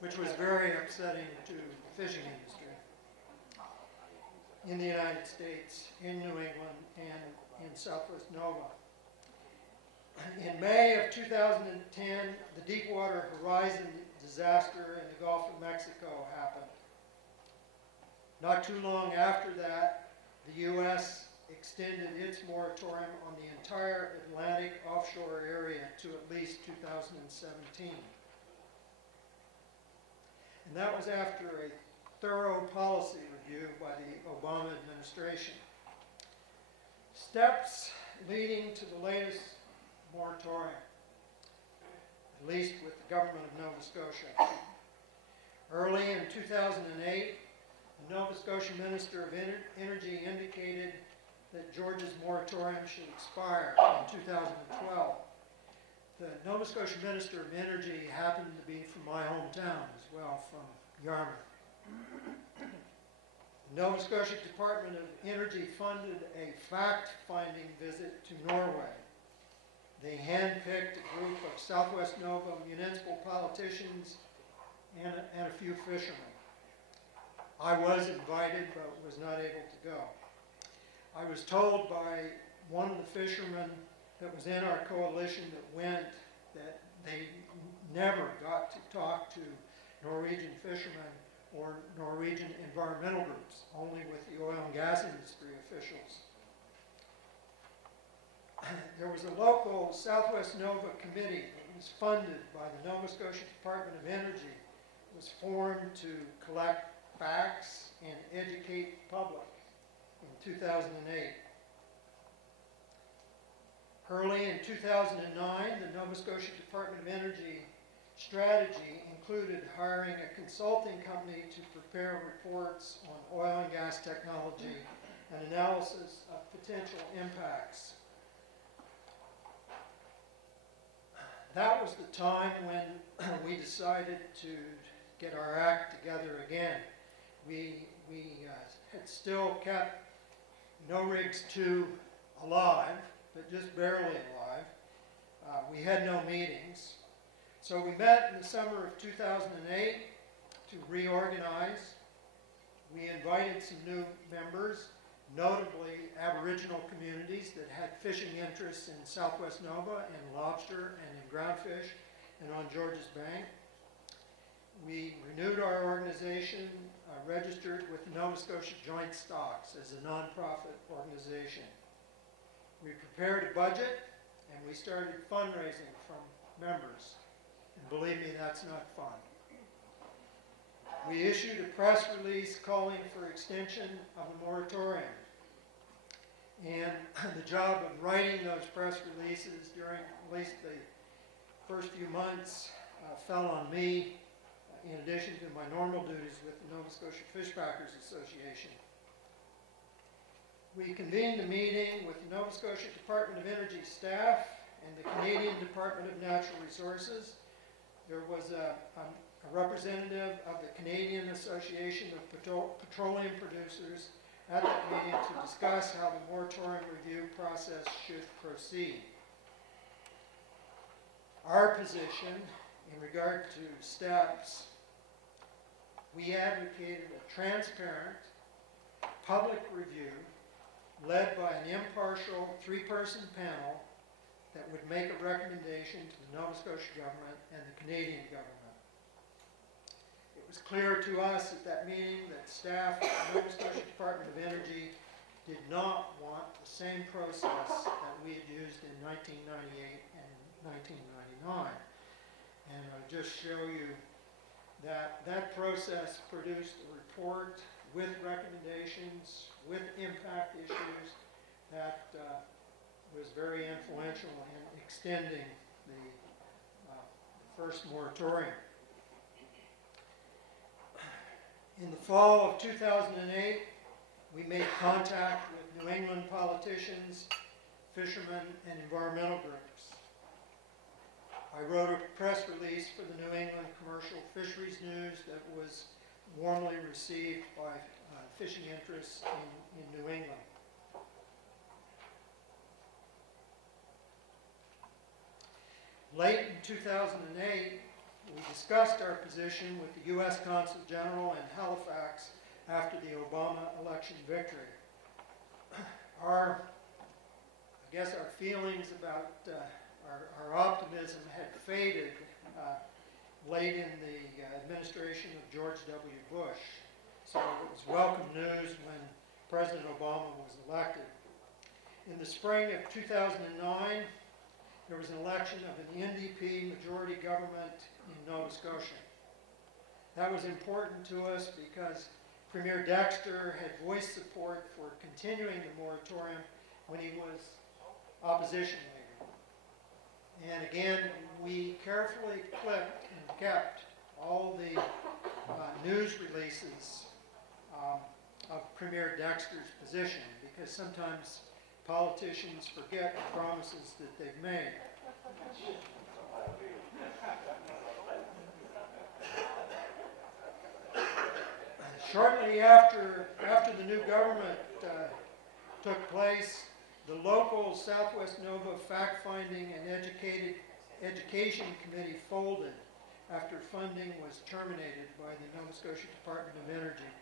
which was very upsetting to the fishing industry in the United States, in New England, and in Southwest Nova. In May of 2010, the Deepwater Horizon disaster in the Gulf of Mexico happened. Not too long after that, the U.S. extended its moratorium on the entire Atlantic offshore area to at least 2017. And that was after a thorough policy review by the Obama administration. Steps leading to the latest moratorium, at least with the government of Nova Scotia. Early in 2008, the Nova Scotia Minister of Energy indicated that Georgia's moratorium should expire in 2012. The Nova Scotia Minister of Energy happened to be from my hometown as well, from Yarmouth. The Nova Scotia Department of Energy funded a fact-finding visit to Norway. They handpicked a group of Southwest Nova municipal politicians and a few fishermen. I was invited but was not able to go. I was told by one of the fishermen that was in our coalition that went that they never got to talk to Norwegian fishermen or Norwegian environmental groups, only with the oil and gas industry officials. There was a local Southwest Nova committee that was funded by the Nova Scotia Department of Energy. It was formed to collect facts and educate the public in 2008. Early in 2009, the Nova Scotia Department of Energy strategy included hiring a consulting company to prepare reports on oil and gas technology and analysis of potential impacts. That was the time when we decided to get our act together again. We had still kept No Rigs 2 alive, but just barely alive. We had no meetings. So we met in the summer of 2008 to reorganize. We invited some new members, notably Aboriginal communities that had fishing interests in Southwest Nova and lobster and in groundfish and on Georges Bank. We renewed our organization, registered with the Nova Scotia Joint Stocks as a nonprofit organization. We prepared a budget and we started fundraising from members. And believe me, that's not fun. We issued a press release calling for extension of the moratorium. And the job of writing those press releases during at least the first few months fell on me, in addition to my normal duties with the Nova Scotia Fishpackers Association. We convened a meeting with the Nova Scotia Department of Energy staff and the Canadian Department of Natural Resources. There was a representative of the Canadian Association of Petroleum Producers at that meeting to discuss how the moratorium review process should proceed. Our position in regard to steps, we advocated a transparent, public review led by an impartial three-person panel that would make a recommendation to the Nova Scotia government and the Canadian government. It was clear to us at that meeting that staff at the Nova Scotia Department of Energy did not want the same process that we had used in 1998 and 1999. And I'll just show you that that process produced a report with recommendations, with impact issues that was very influential in extending the first moratorium. In the fall of 2008, we made contact with New England politicians, fishermen, and environmental groups. I wrote a press release for the New England Commercial Fisheries News that was warmly received by fishing interests in New England. Late in 2008, we discussed our position with the U.S. Consul General in Halifax after the Obama election victory. I guess our feelings about our optimism had faded late in the administration of George W. Bush. So it was welcome news when President Obama was elected. In the spring of 2009, there was an election of an NDP majority government in Nova Scotia. That was important to us because Premier Dexter had voiced support for continuing the moratorium when he was opposition leader. And again, we carefully clipped and kept all the news releases of Premier Dexter's position, because sometimes politicians forget the promises that they've made. Shortly after the new government took place, the local Southwest Nova Fact-Finding and Education Committee folded after funding was terminated by the Nova Scotia Department of Energy.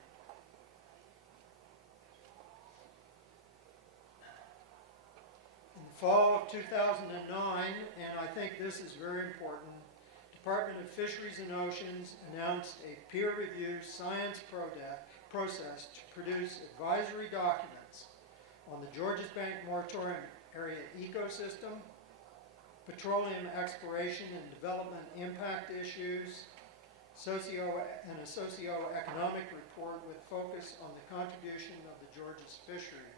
In the fall of 2009, and I think this is very important, Department of Fisheries and Oceans announced a peer-reviewed science process to produce advisory documents on the Georges Bank Moratorium Area ecosystem, petroleum exploration and development impact issues, and a socio-economic report with focus on the contribution of the Georges fishery.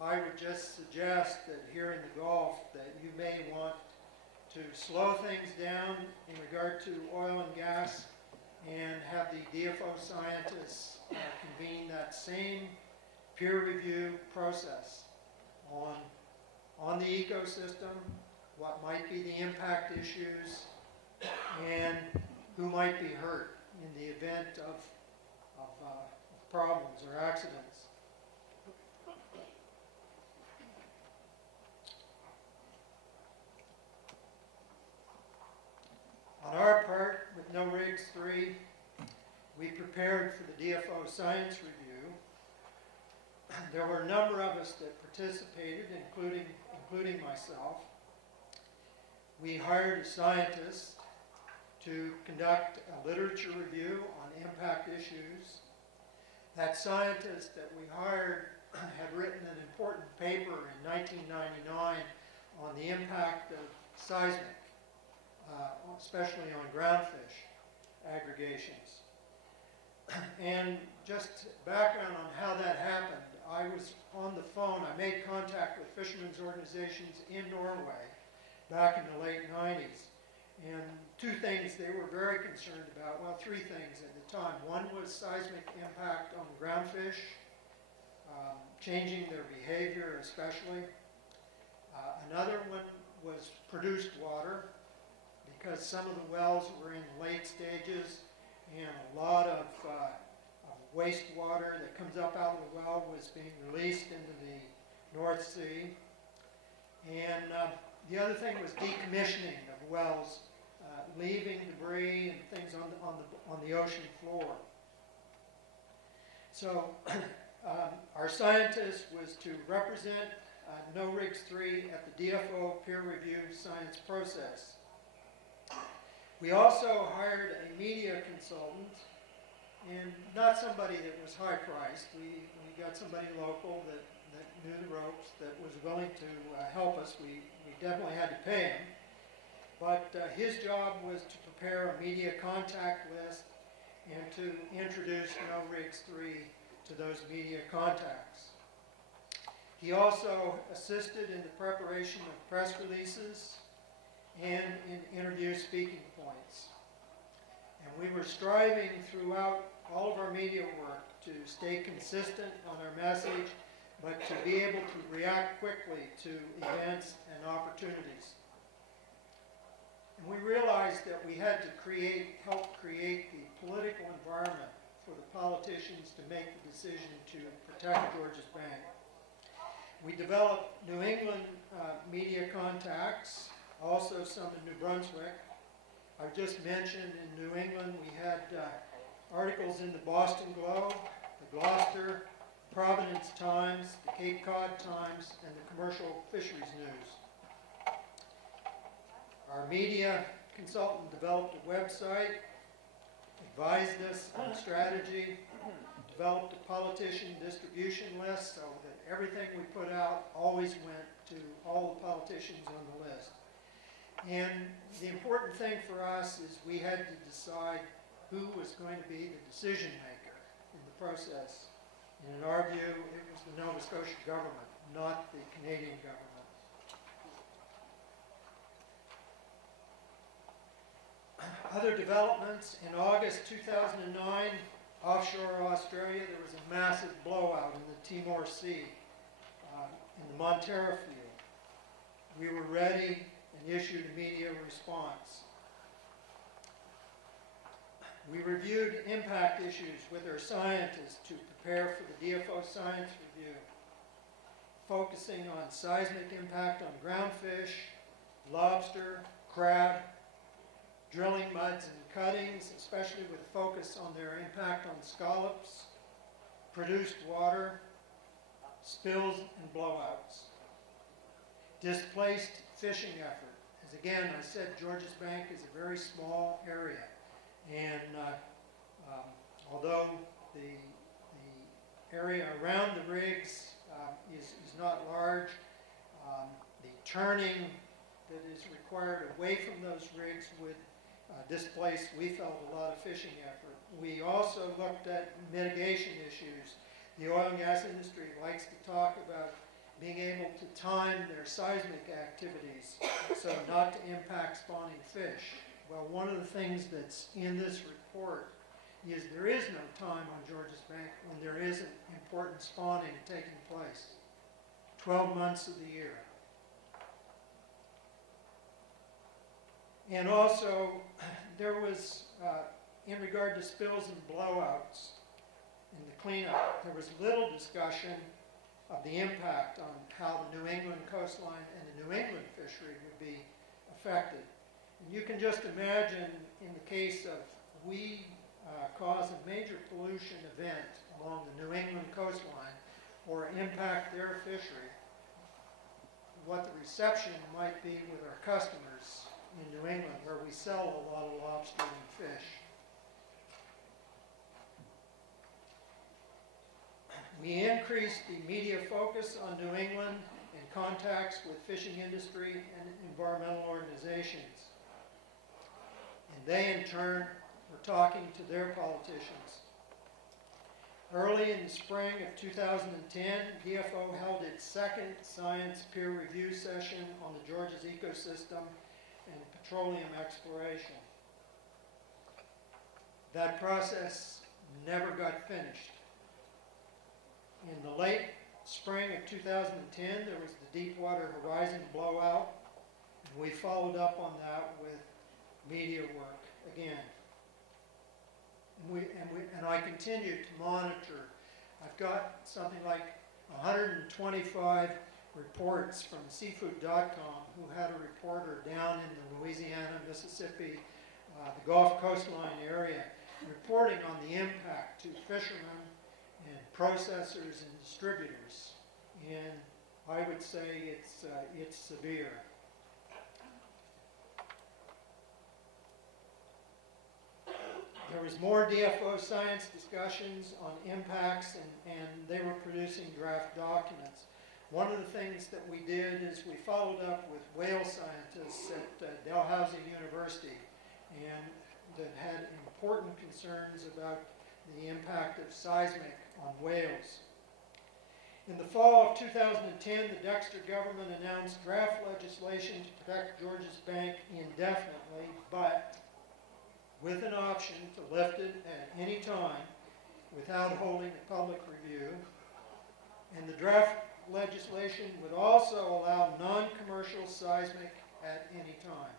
I would just suggest that here in the Gulf that you may want to slow things down in regard to oil and gas and have the DFO scientists convene that same peer review process on the ecosystem, what might be the impact issues, and who might be hurt in the event of problems or accidents. On our part, with No Rigs 3, we prepared for the DFO science review. There were a number of us that participated, including myself. We hired a scientist to conduct a literature review on impact issues. That scientist that we hired had written an important paper in 1999 on the impact of seismic, especially on groundfish aggregations. And just background on how that happened, I was on the phone. I made contact with fishermen's organizations in Norway back in the late 90s. And two things they were very concerned about, well, three things at the time. One was seismic impact on groundfish, changing their behavior especially. Another one was produced water, because some of the wells were in late stages and a lot of wastewater that comes up out of the well was being released into the North Sea. And the other thing was decommissioning of wells, leaving debris and things on the ocean floor. So our scientist was to represent No Rigs 3 at the DFO peer review science process. We also hired a media consultant, and not somebody that was high-priced. We got somebody local that knew the ropes, that was willing to help us. We definitely had to pay him. But his job was to prepare a media contact list and to introduce No Rigs 3 to those media contacts. He also assisted in the preparation of press releases and in interview speaking points. And we were striving throughout all of our media work to stay consistent on our message, but to be able to react quickly to events and opportunities. And we realized that we had to help create the political environment for the politicians to make the decision to protect Georges Bank. We developed New England media contacts, also some in New Brunswick, I've just mentioned in New England we had articles in the Boston Globe, the Gloucester, Providence Times, the Cape Cod Times, and the Commercial Fisheries News. Our media consultant developed a website, advised us on strategy, developed a politician distribution list so that everything we put out always went to all the politicians on the list. And the important thing for us is we had to decide who was going to be the decision maker in the process. And in our view, it was the Nova Scotia government, not the Canadian government. Other developments, in August 2009, offshore Australia, there was a massive blowout in the Timor Sea, in the Montara field. We were ready and issued a media response. We reviewed impact issues with our scientists to prepare for the DFO science review, focusing on seismic impact on ground fish, lobster, crab, drilling muds and cuttings, especially with a focus on their impact on scallops, produced water, spills and blowouts. Displaced fishing effort. As again, I said, Georges Bank is a very small area. And although the area around the rigs is not large, the turning that is required away from those rigs would displace, we felt, a lot of fishing effort. We also looked at mitigation issues. The oil and gas industry likes to talk about being able to time their seismic activities so not to impact spawning fish. Well, one of the things that's in this report is there is no time on Georges Bank when there isn't important spawning taking place. 12 months of the year. And also, there was, in regard to spills and blowouts and the cleanup, there was little discussion of the impact on how the New England coastline and the New England fishery would be affected. And you can just imagine, in the case of we cause a major pollution event along the New England coastline or impact their fishery, what the reception might be with our customers in New England, where we sell a lot of lobster and fish. We increased the media focus on New England and contacts with fishing industry and environmental organizations. And they, in turn, were talking to their politicians. Early in the spring of 2010, DFO held its second science peer review session on the Georges ecosystem and petroleum exploration. That process never got finished. In the late spring of 2010, there was the Deepwater Horizon blowout, and we followed up on that with media work again. And I continue to monitor. I've got something like 125 reports from seafood.com, who had a reporter down in the Louisiana, Mississippi, the Gulf coastline area, reporting on the impact to fishermen and processors and distributors. And I would say it's severe. There was more DFO science discussions on impacts, and they were producing draft documents. One of the things that we did is we followed up with whale scientists at Dalhousie University, and that had important concerns about the impact of seismic on whales. In the fall of 2010, the Dexter government announced draft legislation to protect Georges Bank indefinitely, but with an option to lift it at any time without holding a public review. And the draft legislation would also allow non-commercial seismic at any time.